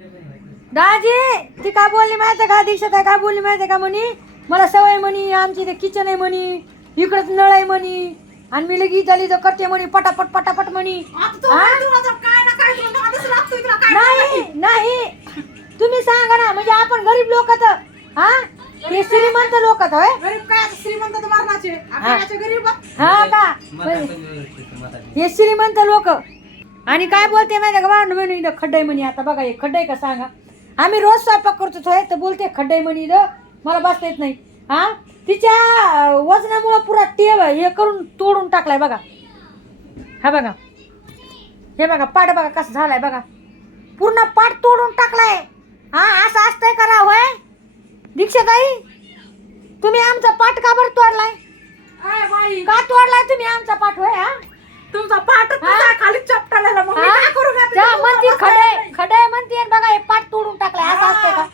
दाजी ती काय बोलली माहिती का? दीक्षा काय बोलली माहिती का? म्हणी मला सवय म्हणी, आमची ते किचन आहे म्हणी, इकडंच नळ आहे म्हणी, आणि मी लगेच झाली तर करते म्हणी पटापट पटापट म्हणी. नाही नाही तुम्ही सांगा ना, म्हणजे आपण गरीब लोक तर हा हे श्रीमंत लोक होय. गरीब काय श्रीमंत तर मरणाचे गरीब. हा का हे श्रीमंत लोक. आणि काय बोलते माहिती का? भांडण म्हणे इथं खड्डे म्हणी. आता बघा हे खड्डे का सांगा, आम्ही रोज स्वयंपाक करतो तर बोलते खड्डे म्हणी इथं मला बसता येत नाही. हा तिच्या वजनामुळे पुरा टेब हे करून तोडून टाकलाय बघा. हा बघा हे बघा पाट बघा कसं झालाय बघा, पूर्ण पाट तोडून टाकलाय. हा असं असतंय करा होय दीक्षाताई? तुम्ही आमचा पाट का बरं तोडलाय? का तोडलाय तुम्ही आमचा पाट होय? हा तुमचा पाठ खाली चपटाला मग मी काय करू म्हणती खडे खडे म्हणते बघा हे पाट तोडून टाकलाय. असं असतंय का?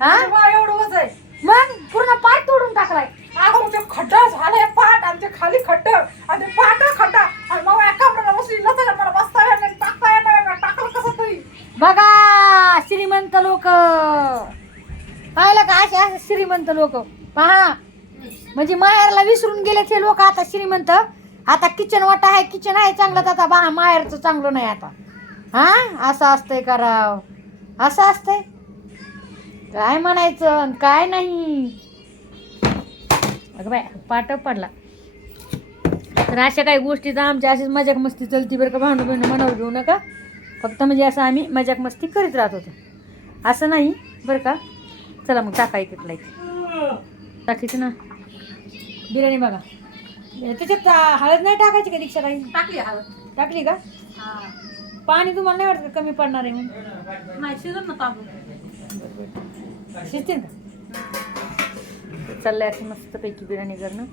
हा एवढं वज आहे. मग पूर्ण पाट तोडून टाकलाय. अगं ते खड्डा झाले पाठ आणि ते खाली खड्ड आणि ते पाठ खड्डा आणि मग एका मला बसली नसेल मला बसता येणार नाही, टाकता येणार नाही, टाकलं कसं तरी. बघा श्रीमंत लोक पाहिलं का? असे असे श्रीमंत लोक पहा, म्हणजे माहेरला विसरून गेले ते लोक आता श्रीमंत. आता किचन वाटा आहे, किचन आहे चांगलं, आता बा माहेरचं चांगलं नाही आता. हा असं असतंय कराव, असं असतंय काय म्हणायचं काय नाही. अगं बाय पाट पडला. तर अशा काही गोष्टी तर आमच्या अशीच मजाक मस्ती चलती बरं का. भांडू भांडू मनावर घेऊ नका. फक्त म्हणजे असं आम्ही मजाक मस्ती करीत राहत होतो, असं नाही बरं का. चला मग टाका इकडला इथे टाकायची ना बिर्याणी. बघा त्याच्यात हळद नाही टाकायची का दीक्षा ताई? टाकली हळद. टाकली का? पाणी तुम्हाला नाही वाटत कमी पडणार आहे म्हणून? नाही शिजत ना तांदूळ शिजतील का? चाललंय असं मस्तपैकी बिर्याणी करणं.